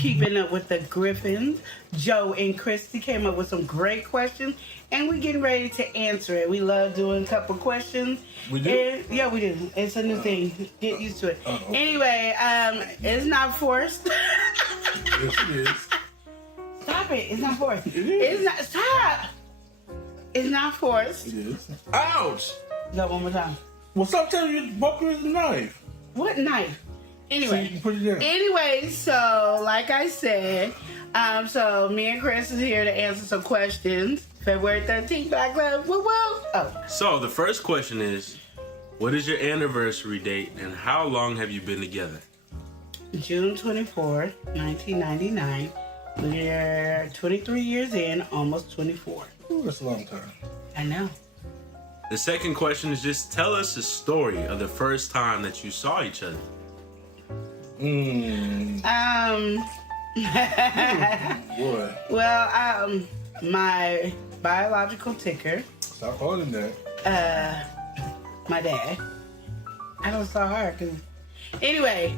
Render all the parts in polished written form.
Keeping Up with the Griffins. Joe and Christy came up with some great questions, and we're getting ready to answer it. We love doing a couple questions. We do? Yeah, we do. It's a new thing. Get used to it. Anyway, it's not forced. Yes, it is. Stop it. It's not forced. It is. It's not. Stop. It's not forced. It is. Ouch! Go one more time. Well, stop telling you to buckle his knife. What knife? Anyway, So you can put it down. Anyway, so like I said, so me and Chris is here to answer some questions. February 13th, Black Love, woo woo. Oh, So the first question is, what is your anniversary date and how long have you been together? June 24th, 1999. We're 23 years in, almost 24. Ooh, that's a long time. I know. The second question is just tell us a story of the first time that you saw each other. Boy. Well, my biological ticker, Stop calling him that. my dad. I don't saw her because. Anyway,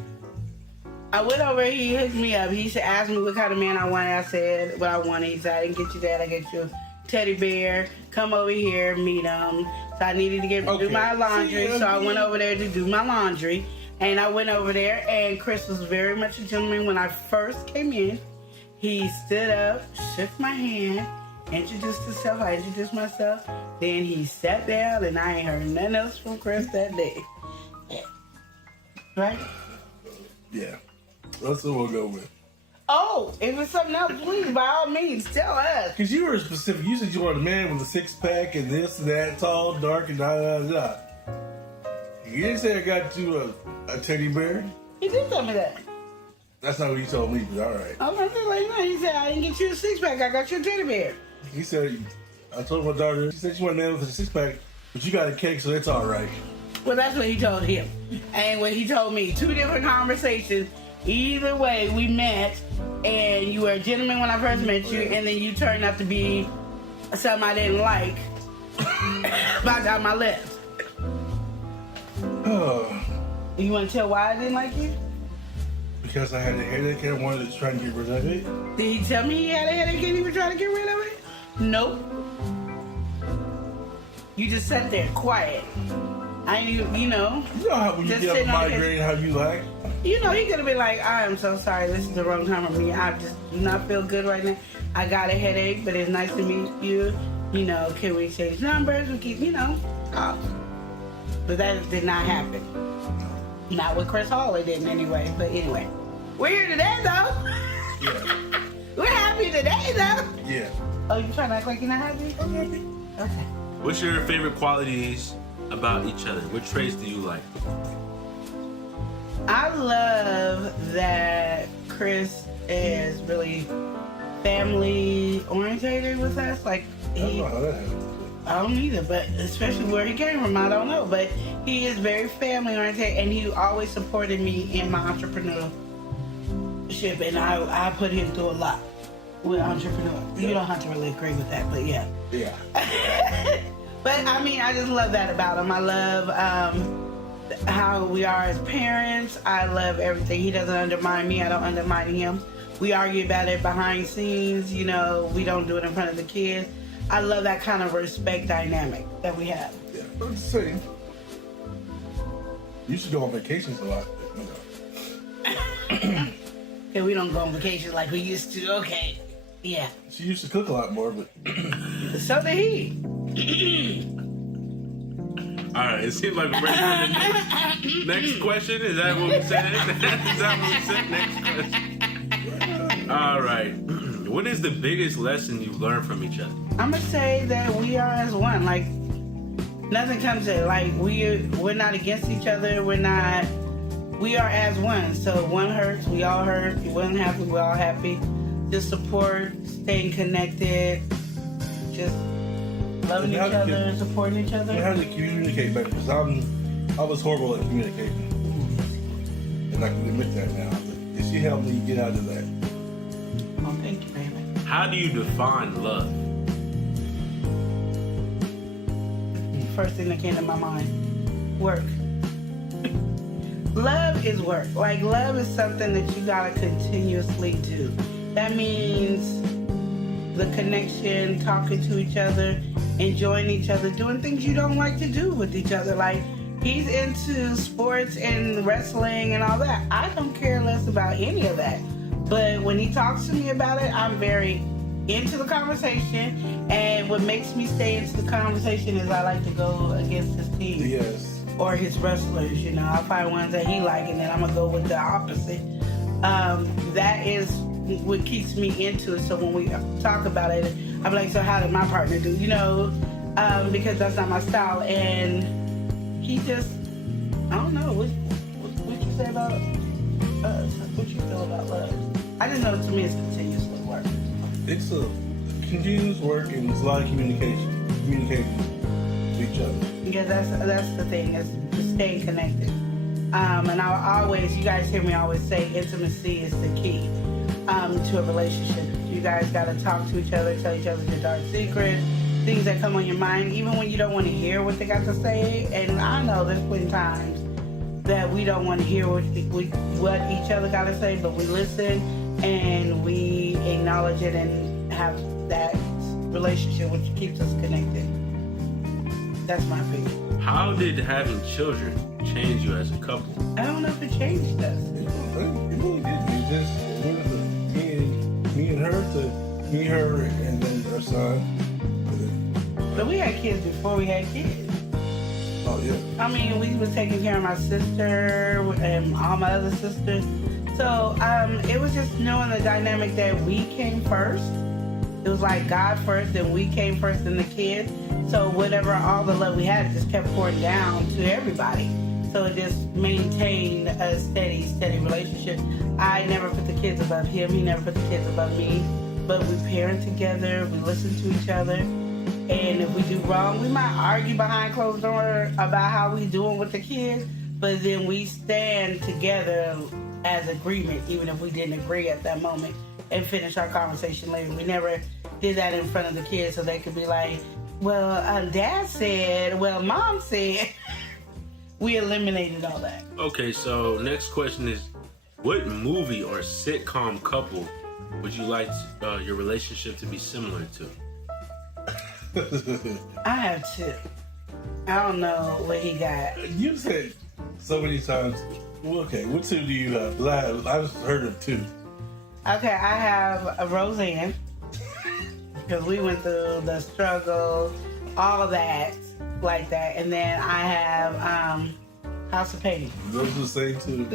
I went over. He hooked me up. He asked me what kind of man I wanted. I said what I wanted. He said I didn't get you that. I get you a teddy bear. Come over here, meet him. So I needed to do my laundry. So I went over there to do my laundry. And I went over there, and Chris was very much a gentleman. When I first came in, he stood up, shook my hand, introduced himself. I introduced myself. Then he sat down, and I ain't heard nothing else from Chris that day. Right? Yeah. That's what we'll go with. Oh, if it's something else, please, by all means, tell us. Because you were specific. You said you wanted a man with a six-pack and this and that, tall, dark, and da-da-da. You didn't say I got you a teddy bear. He did tell me that. That's not what he told me, but all right. I was like, no. He said, I didn't get you a six-pack. I got you a teddy bear. He said, I told my daughter, she said she wanted a man with a six-pack, but you got a cake, so that's all right. Well, that's what he told him. And what he told me, two different conversations. Either way, we met, and you were a gentleman when I first met you, and then you turned out to be something I didn't like by the time I left. You want to tell why I didn't like you? Because I had a headache and I wanted to try and get rid of it. Did he tell me he had a headache and he was trying to get rid of it? Nope. You just sat there quiet. I ain't even, You know how when you Just get a sitting on migraine, how you like? he could have been like, I am so sorry, this is the wrong time for me. I just do not feel good right now. I got a headache, but it's nice to meet you. Can we exchange numbers? We keep, talk. But that did not happen. Not with Chris Hall, it didn't anyway. But anyway, we're here today, though. Yeah. We're happy today, though. Yeah. Oh, you trying to act like you're not happy? I'm happy. Okay. What's your favorite qualities about each other? What traits do you like? I love that Chris is really family orientated with us. Like I don't know how that happened. I don't either, but especially where he came from, I don't know. But he is very family oriented, and he always supported me in my entrepreneurship, and I put him through a lot with entrepreneur. You don't have to really agree with that, but yeah. Yeah. But I just love that about him. I love how we are as parents. I love everything. He doesn't undermine me. I don't undermine him. We argue about it behind scenes. We don't do it in front of the kids. I love that kind of respect dynamic that we have. Yeah. But it's the same. You should go on vacations a lot. Yeah, we don't go on vacation like we used to. Okay. Yeah. She used to cook a lot more, but So did he. All right, it seems like we're ready for the next question. Is that what we said? Is that what we said? Next question. All right. What is the biggest lesson you've learned from each other? I'm gonna say that we are as one. Like nothing comes in. Like we're not against each other. We are as one. So one hurts, we all hurt. One happy, we all happy. Just support, staying connected, just loving each other and supporting each other. we have to communicate better because I was horrible at communicating, and I can admit that now. But she helped me get out of that. Oh, thank you, baby. How do you define love? First thing that came to my mind, work. Love love is work. Like, love is something that you gotta continuously do. That means the connection, talking to each other, enjoying each other, doing things you don't like to do with each other. Like, he's into sports and wrestling and all that. I don't care less about any of that. But when he talks to me about it, I'm very into the conversation. And what makes me stay into the conversation is I like to go against his team. Yes. Or his wrestlers, you know. I'll find ones that he like, and then I'm going to go with the opposite. That is what keeps me into it. So when we talk about it, I'm like, so how did my partner do? You know, because that's not my style. And he just, I don't know, what you say about us? What you feel about love? I just know to me it's continuously work. It's a continuous work, and it's a lot of communicating with each other. Yeah, that's the thing, is just staying connected. And I always, you guys hear me always say, intimacy is the key to a relationship. You guys got to talk to each other, tell each other your dark secrets, things that come on your mind, even when you don't want to hear what they got to say. And I know there's been times that we don't want to hear what each other got to say, but we listen and we acknowledge it and have that relationship which keeps us connected. That's my opinion. How did having children change you as a couple? I don't know if it changed us. It really did. It just went from me and her to me, her, and then her son. But we had kids before we had kids. Oh yeah. I mean, we was taking care of my sister and all my other sisters. So it was just knowing the dynamic that we came first. It was like God first, then we came first, and the kids. So whatever, all the love we had, it just kept pouring down to everybody. So it just maintained a steady relationship. I never put the kids above him. He never put the kids above me. But we parent together. We listen to each other. And if we do wrong, we might argue behind closed doors about how we doing with the kids. But then we stand together as agreement, even if we didn't agree at that moment, and finish our conversation later. We never did that in front of the kids so they could be like, well, Dad said, well, Mom said. We eliminated all that. Okay, so next question is, what movie or sitcom couple would you like your relationship to be similar to? I have two. I don't know what he got. You said so many times. Well, okay, what two do you have? I've heard of two. Okay, I have a Roseanne. Because we went through the struggle, all that, like that. And then I have House of Pain. Those are the same two.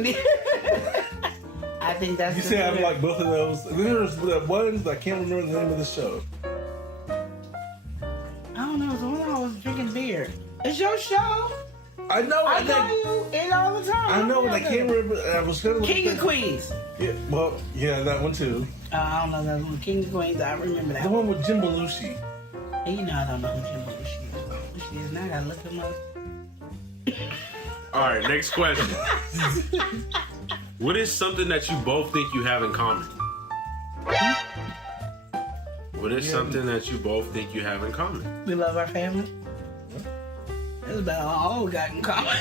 I think that's You say I like both of those. And then there's that one, I can't remember the name of the show. I don't know, it's the one I was drinking beer. It's your show. I know. I know you it all the time. I know, but I can't remember. I was gonna look King at of Queens. Yeah, well, yeah, that one too. I don't know that one. King of Queens, I remember that The one with Jim Belushi. And you know I don't know who Jim Belushi is. Now I gotta look him up. All right, next question. What is something that you both think you have in common? What is something that you both think you have in common? We love our family. That's about all we got in common.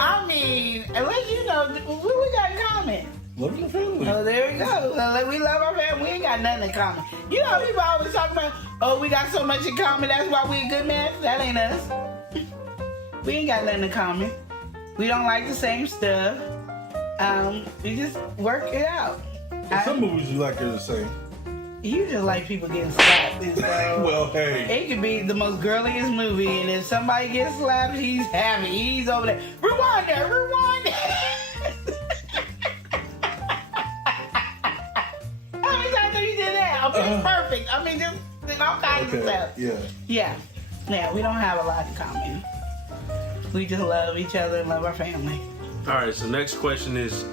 I mean, unless you know, what we got in common? Loving the family. Oh, there we go. Well, we love our family. We ain't got nothing in common. You know, people always talk about, oh, we got so much in common. That's why we a good man. That ain't us. We ain't got nothing in common. We don't like the same stuff. We just work it out. Some movies you like are the same. You just like people getting slapped and so. Well, hey. It could be the most girliest movie, and if somebody gets slapped, he's happy. He's over there. Rewind that. Rewind that. How many times have you did that? I mean, it's perfect. I mean, just all kinds of stuff. Yeah. Yeah, we don't have a lot in common. We just love each other and love our family. All right, so next question is,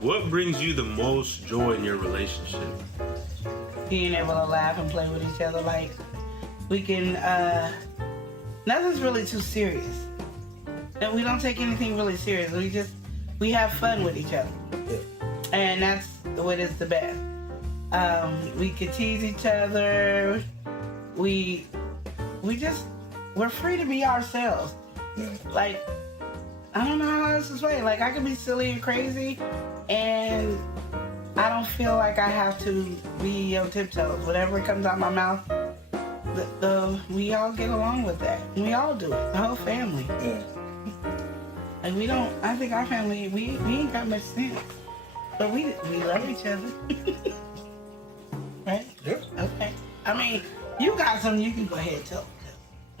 what brings you the most joy in your relationship? Being able to laugh and play with each other. Like, we can, nothing's really too serious. And we don't take anything really serious. We have fun with each other. And that's what is the best. We could tease each other. We're free to be ourselves. Like, I don't know how else to explain. Like, I can be silly and crazy, and I don't feel like I have to be on tiptoes. Whatever comes out my mouth, we all get along with that. We all do it. The whole family. Yeah. Like, we don't. I think our family, we ain't got much sense, but we love each other. Right? Yep. Okay. I mean, you got something you can go ahead and tell me.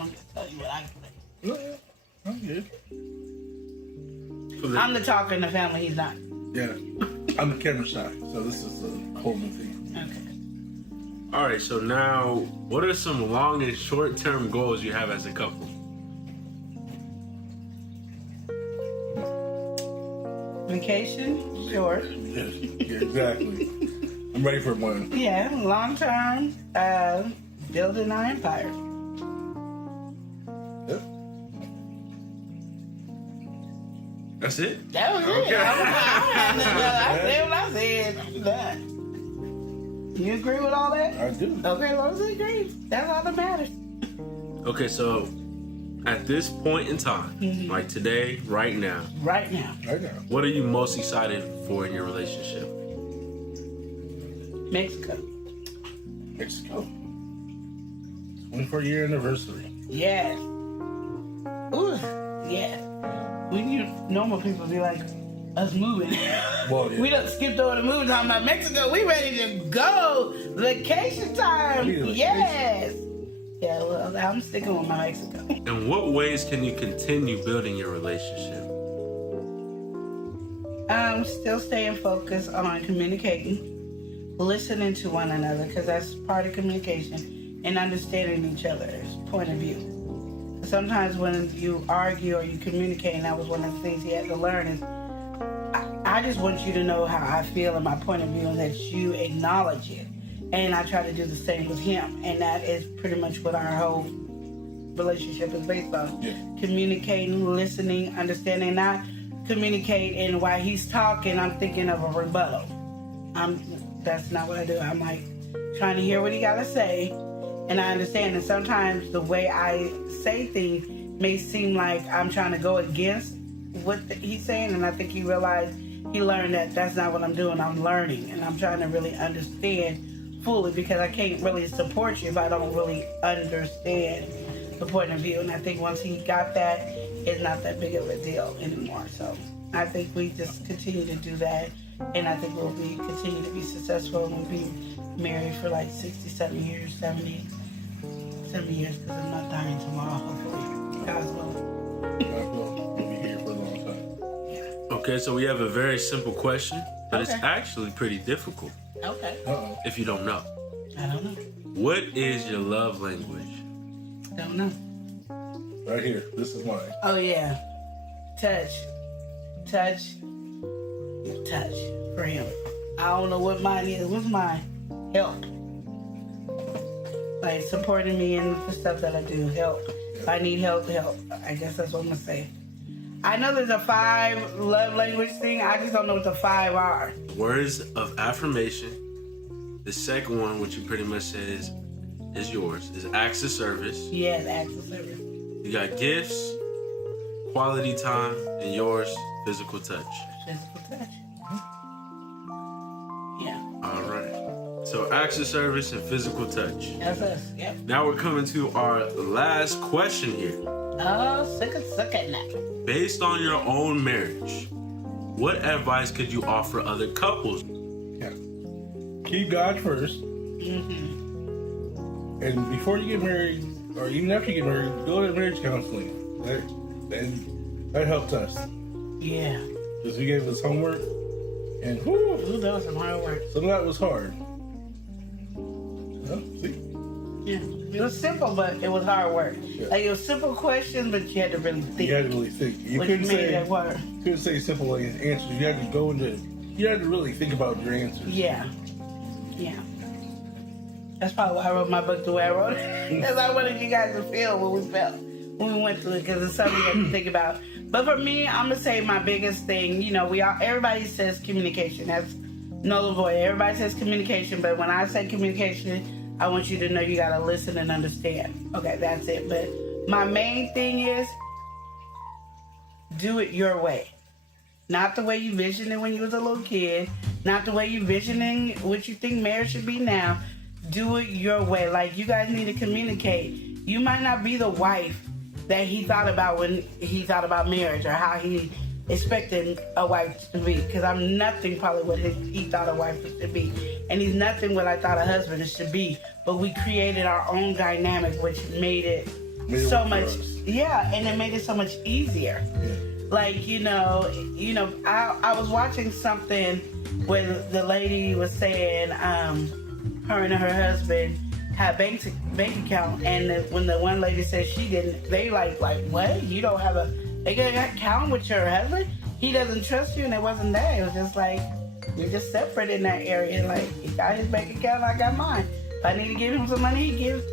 I'm just telling you what I think. Yeah. I'm good. I'm the talker in the family. He's not. Yeah. I'm the camera shy, so this is a whole new thing. Okay. All right, so now, what are some long and short-term goals you have as a couple? Vacation, short. Yes. Yeah, exactly. I'm ready for one. Yeah, long term. Building our empire. Yep. That's it? That was Okay. it. I said what I said. I'm done. You agree with all that? I do. Okay, as long as you agree. That's all that matters. Okay, so at this point in time, like today, right now, Right now. I know. what are you most excited for in your relationship? Mexico. Mexico. 24-year anniversary. Yes. Ooh, yes. When you normal people be like, us moving. Well, yeah. We done skipped over the movie talking about Mexico. We ready to go. Vacation time. need a vacation. Yes. Yeah, well, I'm sticking with my Mexico. In what ways can you continue building your relationship? I'm still staying focused on communicating, listening to one another, because that's part of communication, and understanding each other's point of view. Sometimes when you argue or you communicate, and that was one of the things he had to learn, is I just want you to know how I feel and my point of view, and that you acknowledge it. And I try to do the same with him, and that is pretty much what our whole relationship is based on. Yeah. Communicating, listening, understanding, not communicate, and while he's talking, I'm thinking of a rebuttal. That's not what I do. I'm like trying to hear what he got to say, and I understand. And sometimes the way I say things may seem like I'm trying to go against what he's saying, and I think he learned that that's not what I'm doing. I'm learning, and I'm trying to really understand fully, because I can't really support you if I don't really understand the point of view. And I think once he got that, it's not that big of a deal anymore. So I think we just continue to do that, and I think we'll continue to be successful, and we'll be married for like 67 years, 70 years, because I'm not dying tomorrow, hopefully. God's willing. We'll be here for a long time. Okay, so we have a very simple question, but it's Okay. actually pretty difficult Okay. Uh-oh. if you don't know. I don't know. What is your love language? Don't know. Right here. This is mine. Oh yeah. Touch for him. I don't know what mine is. What's mine? Help. Like supporting me in the stuff that I do. Help. If I need help. I guess that's what I'm gonna say. I know there's a 5 love language thing. I just don't know what the 5 are. Words of affirmation. The second one, which you pretty much said is yours, is acts of service. Yes, acts of service. You got gifts, quality time, and yours, physical touch. Physical touch. Yeah. All right. So acts of service and physical touch. That's us. Yep. Now we're coming to our last question here. Oh, suck it now. Based on your own marriage, what advice could you offer other couples? Yeah. Keep God first. Mm-hmm. And before you get married, or even after you get married, go to marriage counseling. That helped us. Yeah. Because we gave us homework. And whoo, Ooh, that was some hard work. some of that was hard. Well, see? Yeah. It was simple, but it was hard work. Yeah. Like, it was simple questions, but you had to really think. You had to really think. You What you couldn't made that work. say simple answers. You had to go into. You had to really think about your answers. Yeah. Yeah. That's probably why I wrote my book the way I wrote it. Because I wanted you guys to feel what we felt when we went through it, because it's something you have to think about. But for me, I'm going to say my biggest thing, everybody says communication. That's null and void. Everybody says communication, but when I say communication, I want you to know you got to listen and understand. Okay, that's it. But my main thing is do it your way. Not the way you visioned it when you was a little kid. Not the way you visioning what you think marriage should be now. Do it your way. Like, you guys need to communicate. You might not be the wife that he thought about when he thought about marriage, or how he expected a wife to be. Because I'm nothing probably what he thought a wife should be. And he's nothing what I thought a husband should be. But we created our own dynamic, which made it so much, and it made it so much easier. Yeah. Like, I was watching something where the lady was saying her and her husband had bank account, and when the one lady said she didn't, they like what? You don't have a bank account with your husband? He doesn't trust you, and it wasn't that. It was just like, we're just separate in that area. Like, he got his bank account, I got mine. If I need to give him some money,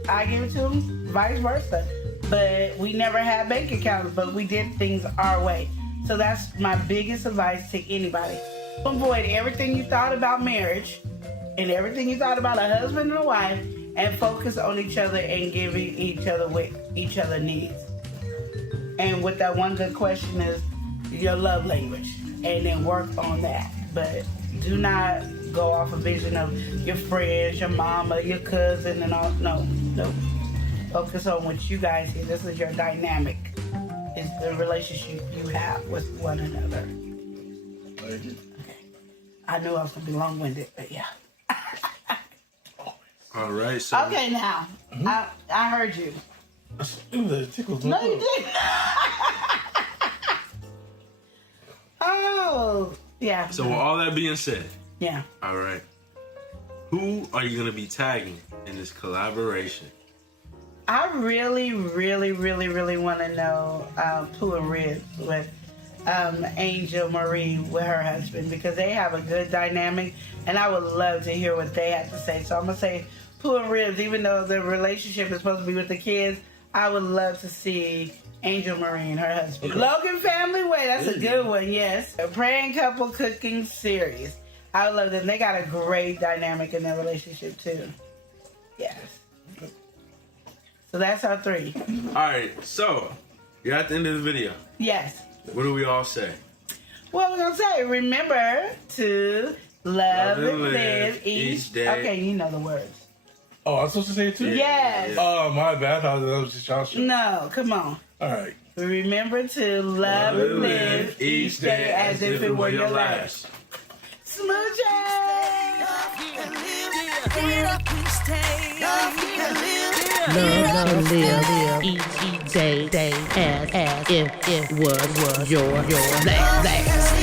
I give it to him, vice versa. But we never had bank accounts, but we did things our way. So that's my biggest advice to anybody. Avoid everything you thought about marriage and everything you thought about a husband and a wife, and focus on each other and giving each other what each other needs. And with that one good question is your love language, and then work on that. But do not go off a vision of your friends, your mama, your cousin, and all. No. Focus on what you guys do. This is your dynamic. It's the relationship you have with one another. Okay. I knew I was going to be long-winded, but yeah. All right, so. Okay, now. I heard you. It tickles. No, you didn't. Oh, yeah. So with all that being said. Yeah. All right. Who are you going to be tagging in this collaboration? I really, really, really, really want to know Pooh and Ribs with Angel Marie with her husband, because they have a good dynamic, and I would love to hear what they have to say. So I'm going to say Pooh and Ribs, even though the relationship is supposed to be with the kids, I would love to see Angel Marie and her husband. Okay. Logan Family Way, that's a good one, yes. A praying couple cooking series. I would love them. They got a great dynamic in their relationship too. Yes. So that's our 3. All right, so you're at the end of the video. Yes. What do we all say? What we're going to say, remember to love and live each day. Okay, you know the words. Oh, I'm supposed to say it too? Yes. Oh, my bad. I thought that was just y'all. No, come on. All right. Remember to love and live each day as if it were your last. Smooches! Love and live each day as if it was your last.